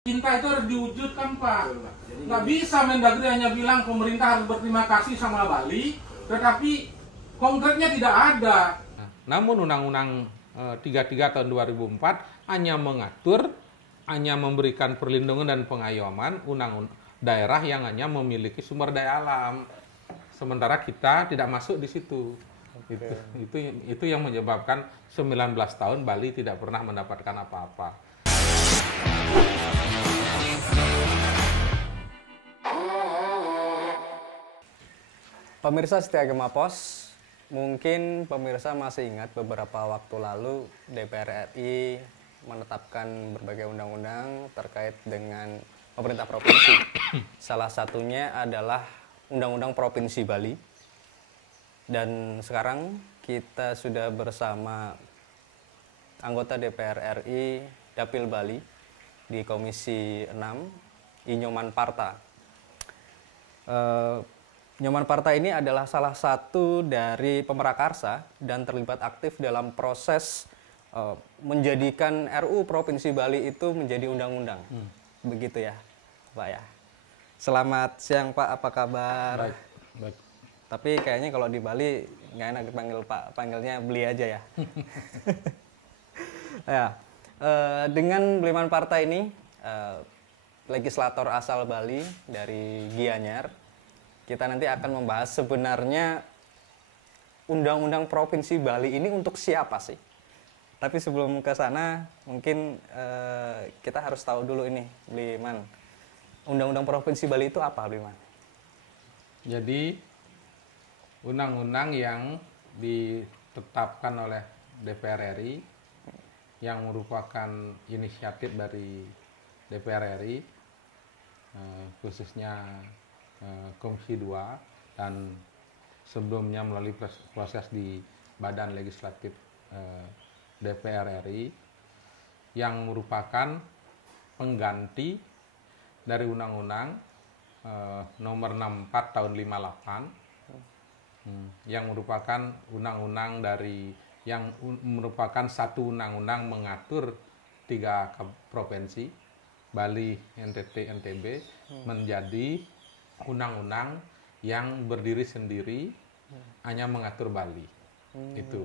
Cinta itu harus diwujudkan, Pak. Nggak bisa Mendagri hanya bilang pemerintah harus berterima kasih sama Bali, tetapi konkretnya tidak ada. Namun Undang-Undang 33 tahun 2004 hanya mengatur, hanya memberikan perlindungan dan pengayoman daerah yang hanya memiliki sumber daya alam. Sementara kita tidak masuk di situ. Itu yang menyebabkan 19 tahun Bali tidak pernah mendapatkan apa-apa. Pemirsa Setia Agama Pos, mungkin pemirsa masih ingat beberapa waktu lalu DPR RI menetapkan berbagai undang-undang terkait dengan pemerintah provinsi. Salah satunya adalah Undang-Undang Provinsi Bali. Dan sekarang kita sudah bersama anggota DPR RI Dapil Bali di Komisi 6, Nyoman Parta. Nyoman Parta ini adalah salah satu dari pemerakarsa dan terlibat aktif dalam proses menjadikan RUU Provinsi Bali itu menjadi undang-undang. Begitu ya, Pak ya. Selamat siang, Pak. Apa kabar? Baik, baik. Tapi kayaknya kalau di Bali nggak enak dipanggil Pak, panggilnya Beli aja ya. Ya, dengan Nyoman Parta ini, legislator asal Bali dari Gianyar, kita nanti akan membahas sebenarnya Undang-Undang Provinsi Bali ini untuk siapa sih? Tapi sebelum ke sana, mungkin kita harus tahu dulu ini, Bliman. Undang-Undang Provinsi Bali itu apa, Bliman? Jadi, undang-undang yang ditetapkan oleh DPR RI, yang merupakan inisiatif dari DPR RI, khususnya Komisi 2 dan sebelumnya melalui proses di Badan Legislatif DPR RI yang merupakan pengganti dari Undang-Undang nomor 64 tahun 58 yang merupakan undang-undang yang merupakan satu undang-undang mengatur 3 provinsi Bali, NTT, NTB menjadi undang-undang yang berdiri sendiri hanya mengatur Bali. Itu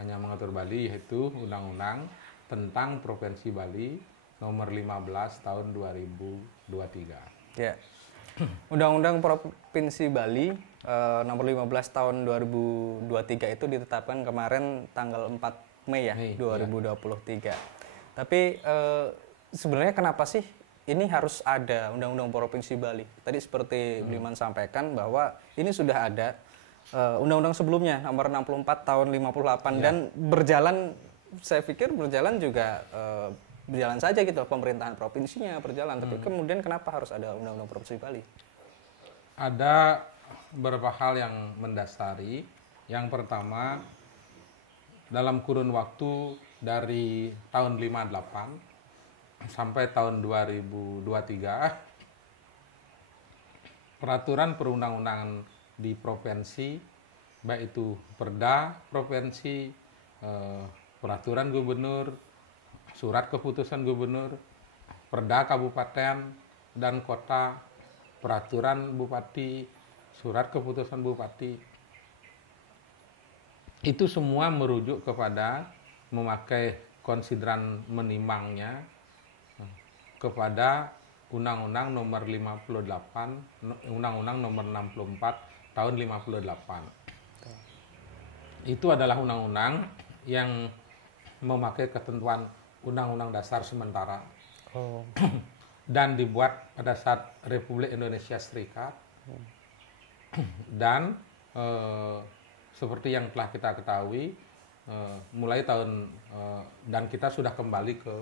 hanya mengatur Bali, yaitu undang-undang tentang Provinsi Bali nomor 15 tahun 2023. Ya. Undang-Undang Provinsi Bali nomor 15 tahun 2023 itu ditetapkan kemarin tanggal 4 Mei ya, 2023. Tapi sebenarnya kenapa sih ini harus ada Undang-Undang Provinsi Bali? Tadi seperti Bliman sampaikan bahwa ini sudah ada undang-undang sebelumnya nomor 64 tahun 58 dan berjalan, saya pikir berjalan juga berjalan saja gitu, pemerintahan provinsinya berjalan. Tapi kemudian kenapa harus ada Undang-Undang Provinsi Bali? Ada beberapa hal yang mendasari. Yang pertama, dalam kurun waktu dari tahun 58 sampai tahun 2023, peraturan perundang-undangan di provinsi, baik itu Perda provinsi, peraturan gubernur, surat keputusan gubernur, Perda kabupaten dan kota, peraturan bupati, surat keputusan bupati, itu semua merujuk kepada memakai konsideran menimbangnya kepada Undang-Undang nomor 58, Undang-Undang nomor 64 tahun 58. Itu adalah undang-undang yang memakai ketentuan Undang-Undang Dasar sementara dan dibuat pada saat Republik Indonesia Serikat. Dan seperti yang telah kita ketahui, mulai tahun dan kita sudah kembali ke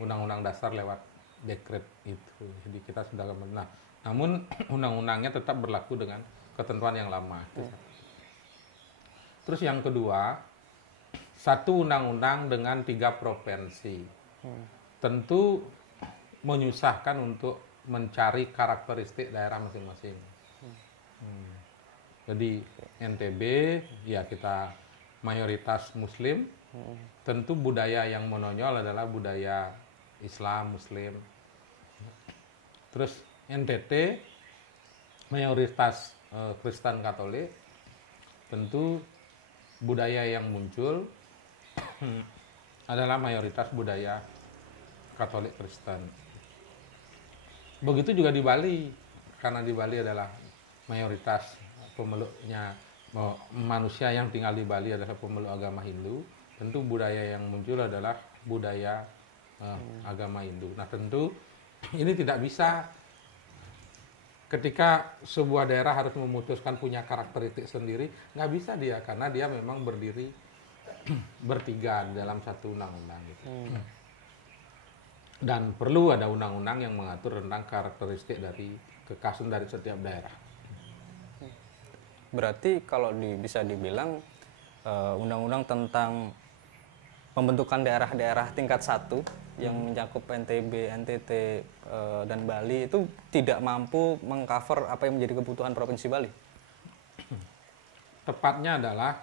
Undang-Undang Dasar lewat dekret itu. Jadi kita sudah kembali. Nah, namun undang-undangnya tetap berlaku dengan ketentuan yang lama. Terus yang kedua, satu undang-undang dengan 3 provinsi. Tentu menyusahkan untuk mencari karakteristik daerah masing-masing. Jadi NTB, ya kita mayoritas Muslim. Tentu budaya yang menonjol adalah budaya Islam, Muslim. Terus NTT mayoritas Kristen Katolik, tentu budaya yang muncul adalah mayoritas budaya Katolik Kristen. Begitu juga di Bali, karena di Bali adalah mayoritas pemeluknya manusia yang tinggal di Bali adalah pemeluk agama Hindu. Tentu budaya yang muncul adalah budaya agama Hindu. Nah tentu ini tidak bisa ketika sebuah daerah harus memutuskan punya karakteristik sendiri, nggak bisa dia karena dia memang berdiri bertiga dalam satu undang-undang gitu. Dan perlu ada undang-undang yang mengatur tentang karakteristik dari kekhasan dari setiap daerah. Berarti kalau bisa dibilang undang-undang tentang pembentukan daerah-daerah tingkat 1 yang mencakup NTB, NTT, dan Bali itu tidak mampu mengcover apa yang menjadi kebutuhan Provinsi Bali? Tepatnya adalah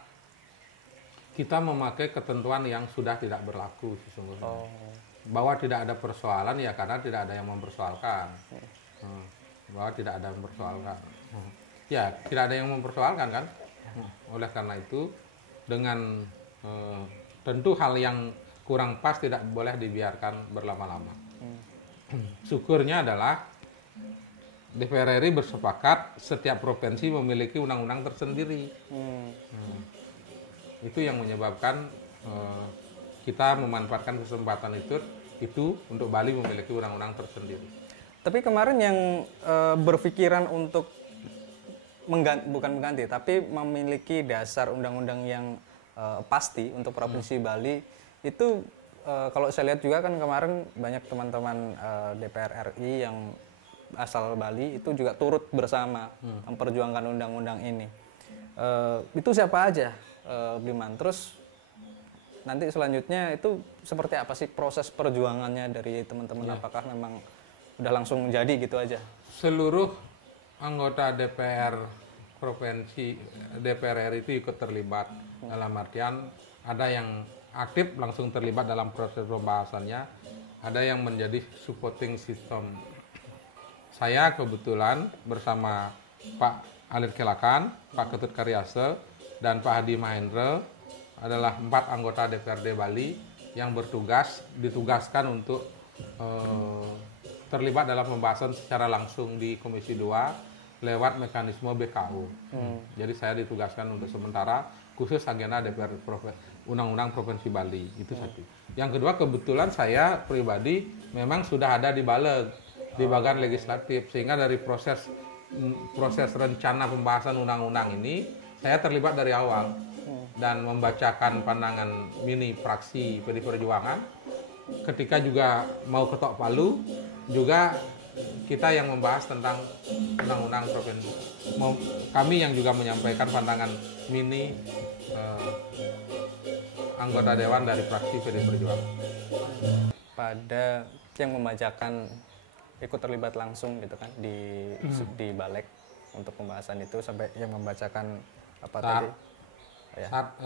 kita memakai ketentuan yang sudah tidak berlaku sesungguhnya. Bahwa tidak ada persoalan ya karena tidak ada yang mempersoalkan. Bahwa tidak ada yang mempersoalkan. Ya, tidak ada yang mempersoalkan kan. Oleh karena itu dengan tentu hal yang kurang pas tidak boleh dibiarkan berlama-lama. Syukurnya adalah DPR RI bersepakat setiap provinsi memiliki undang-undang tersendiri. Itu yang menyebabkan kita memanfaatkan kesempatan itu untuk Bali memiliki undang-undang tersendiri. Tapi kemarin yang berpikiran untuk bukan mengganti, tapi memiliki dasar undang-undang yang pasti untuk Provinsi Bali itu kalau saya lihat juga kan kemarin banyak teman-teman DPR RI yang asal Bali itu juga turut bersama memperjuangkan undang-undang ini. Itu siapa aja, Bliman? Terus nanti selanjutnya itu seperti apa sih proses perjuangannya dari teman-teman? Apakah memang udah langsung jadi gitu aja? Seluruh anggota DPR provinsi DPR RI itu ikut terlibat dalam artian ada yang aktif langsung terlibat dalam proses pembahasannya, ada yang menjadi supporting system. Saya kebetulan bersama Pak Alir Kelakan, Pak Ketut Karyase, dan Pak Hadi Mahendra adalah 4 anggota DPRD Bali yang ditugaskan untuk terlibat dalam pembahasan secara langsung di Komisi 2 lewat mekanisme BKU. Jadi saya ditugaskan untuk sementara khusus agenda DPR Undang-Undang Provinsi Bali, itu satu. Yang kedua, kebetulan saya pribadi memang sudah ada di Baleg, di bagian legislatif, sehingga dari proses rencana pembahasan undang-undang ini saya terlibat dari awal dan membacakan pandangan mini fraksi PD Perjuangan. Ketika juga mau ketok palu juga kita yang membahas tentang undang-undang provinsi. Kami yang juga menyampaikan pandangan mini anggota dewan dari fraksi PD Perjuangan. Pada yang membacakan ikut terlibat langsung gitu kan di Balek untuk pembahasan itu sampai yang membacakan apa tadi? Saat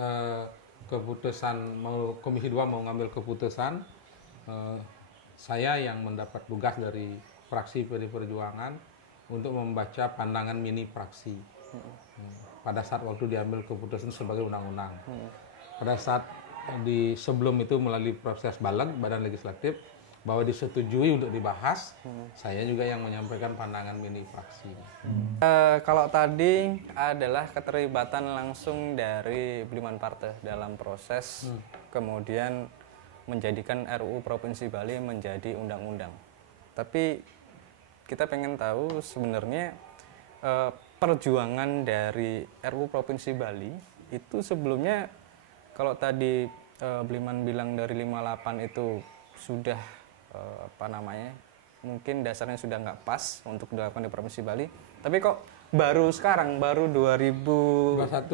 keputusan Komisi 2 mau ngambil keputusan, saya yang mendapat tugas dari fraksi PD Perjuangan untuk membaca pandangan mini fraksi. Pada saat waktu diambil keputusan sebagai undang-undang. Pada saat sebelum itu melalui proses Baleg, Badan Legislatif, bahwa disetujui untuk dibahas, saya juga yang menyampaikan pandangan mini fraksi. Kalau tadi adalah keterlibatan langsung dari Bliman Parte dalam proses kemudian menjadikan RUU Provinsi Bali menjadi undang-undang. Tapi kita pengen tahu sebenarnya perjuangan dari RUU Provinsi Bali itu sebelumnya, kalau tadi Bliman bilang dari 58 itu sudah mungkin dasarnya sudah nggak pas untuk dilakukan di Provinsi Bali, tapi kok baru sekarang, baru 2023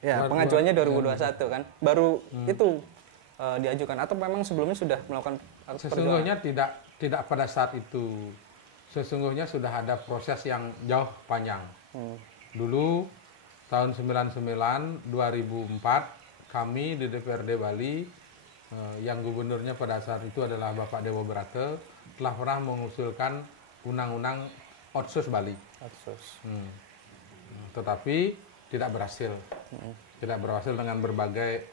ya, pengajuannya 2021 kan, baru itu diajukan, atau memang sebelumnya sudah melakukan sesungguhnya tidak pada saat itu. Sesungguhnya sudah ada proses yang jauh panjang. Dulu tahun 99 2004 kami di DPRD Bali yang gubernurnya pada saat itu adalah Bapak Dewa Brate, telah pernah mengusulkan undang-undang Otsus Bali. Otsus. Tetapi tidak berhasil. Tidak berhasil dengan berbagai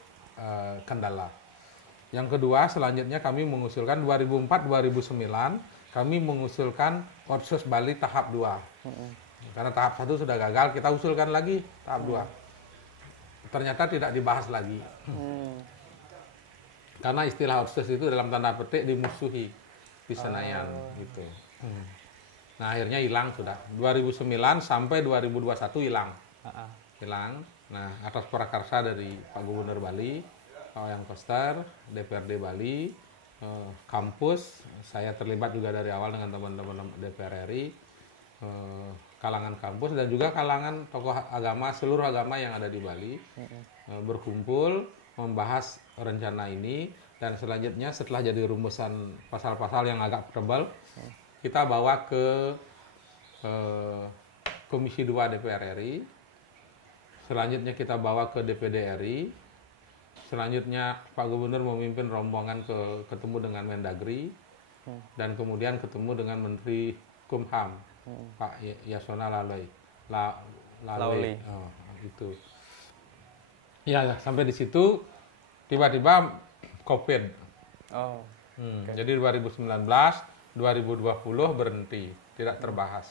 kendala. Yang kedua, selanjutnya kami mengusulkan 2004-2009, kami mengusulkan Otsus Bali tahap 2. Karena tahap 1 sudah gagal, kita usulkan lagi tahap 2. Ternyata tidak dibahas lagi. Karena istilah Otsus itu dalam tanda petik dimusuhi di Senayan gitu. Nah, akhirnya hilang sudah. 2009 sampai 2021 hilang. Hilang. Nah, atas prakarsa dari Pak Gubernur Bali, Pak Wayan Koster, DPRD Bali, kampus, saya terlibat juga dari awal dengan teman-teman DPR RI, kalangan kampus dan juga kalangan tokoh agama, seluruh agama yang ada di Bali, berkumpul membahas rencana ini, dan selanjutnya setelah jadi rumusan pasal-pasal yang agak tebal, kita bawa ke Komisi 2 DPR RI, selanjutnya kita bawa ke DPD RI, selanjutnya Pak Gubernur memimpin rombongan ketemu dengan Mendagri, dan kemudian ketemu dengan Menteri Kumham, Pak Yasona Lauli. Itu. Ya, sampai di situ tiba-tiba COVID. Jadi 2019, 2020 berhenti, tidak terbahas.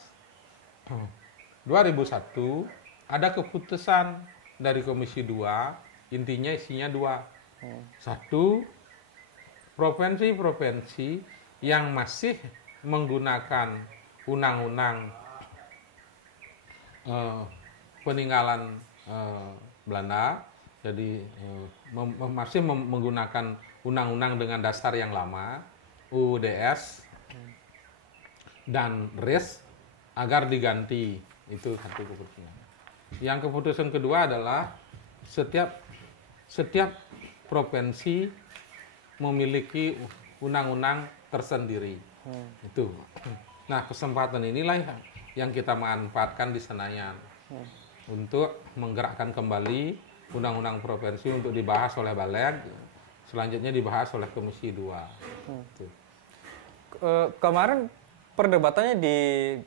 2001 ada keputusan dari Komisi 2, intinya isinya 2. 1, provinsi-provinsi yang masih menggunakan undang-undang peninggalan Belanda, jadi masih menggunakan undang-undang dengan dasar yang lama, UUDS dan RIS, agar diganti. Itu satu keputusan. Yang keputusan kedua adalah setiap provinsi memiliki undang-undang tersendiri. Itu. Nah, kesempatan inilah yang kita manfaatkan di Senayan untuk menggerakkan kembali undang-undang provinsi untuk dibahas oleh Baleg, selanjutnya dibahas oleh Komisi 2. Kemarin perdebatannya di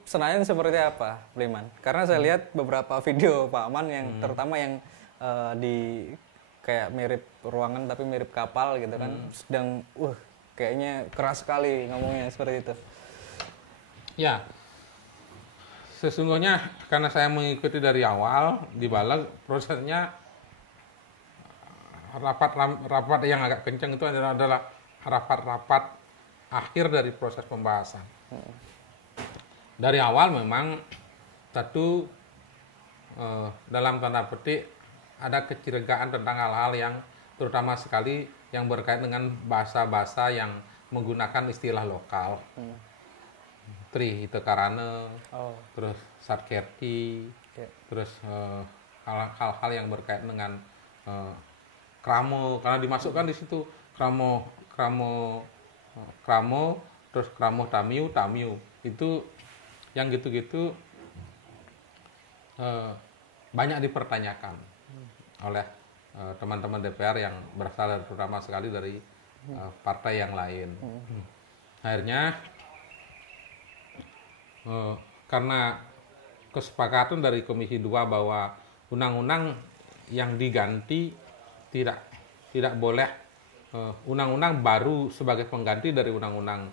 Senayan seperti apa, Bliman? Karena saya lihat beberapa video Pak Aman yang terutama yang di kayak mirip ruangan tapi mirip kapal gitu kan, sedang kayaknya keras sekali ngomongnya seperti itu. Ya, sesungguhnya karena saya mengikuti dari awal di Baleg, prosesnya rapat yang agak kencang itu adalah rapat-rapat akhir dari proses pembahasan. Dari awal memang satu dalam tanda petik ada kecurigaan tentang hal-hal yang terutama sekali yang berkait dengan bahasa-bahasa yang menggunakan istilah lokal. Tri Itekarane, terus Satkerti, terus hal-hal yang berkait dengan kramo, karena dimasukkan di situ kramo, terus kramo tamiu, itu yang gitu-gitu banyak dipertanyakan oleh teman-teman DPR yang berasal terutama sekali dari partai yang lain. Akhirnya karena kesepakatan dari Komisi 2 bahwa undang-undang yang diganti tidak boleh undang-undang baru sebagai pengganti dari undang-undang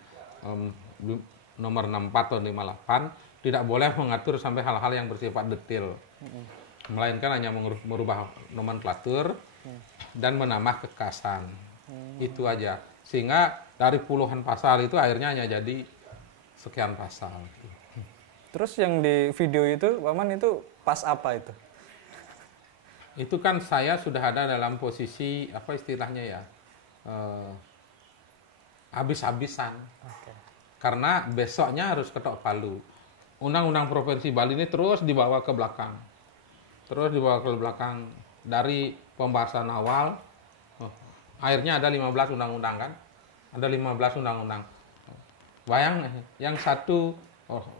nomor 64 tahun 58 tidak boleh mengatur sampai hal-hal yang bersifat detail, melainkan hanya merubah nomenklatur dan menambah kekasan. Itu aja, sehingga dari puluhan pasal itu akhirnya hanya jadi sekian pasal. Terus yang di video itu, Paman, itu pas apa itu? Itu kan saya sudah ada dalam posisi apa istilahnya ya, habis-habisan. Karena besoknya harus ketok palu. Undang-undang Provinsi Bali ini terus dibawa ke belakang. Dari pembahasan awal, akhirnya ada 15 undang-undang kan? Ada 15 undang-undang. Bayang, yang satu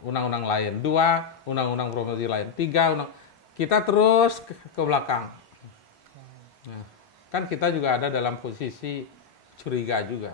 undang-undang lain, 2 undang-undang provinsi lain, 3 kita terus ke belakang. Nah, kan kita juga ada dalam posisi curiga juga.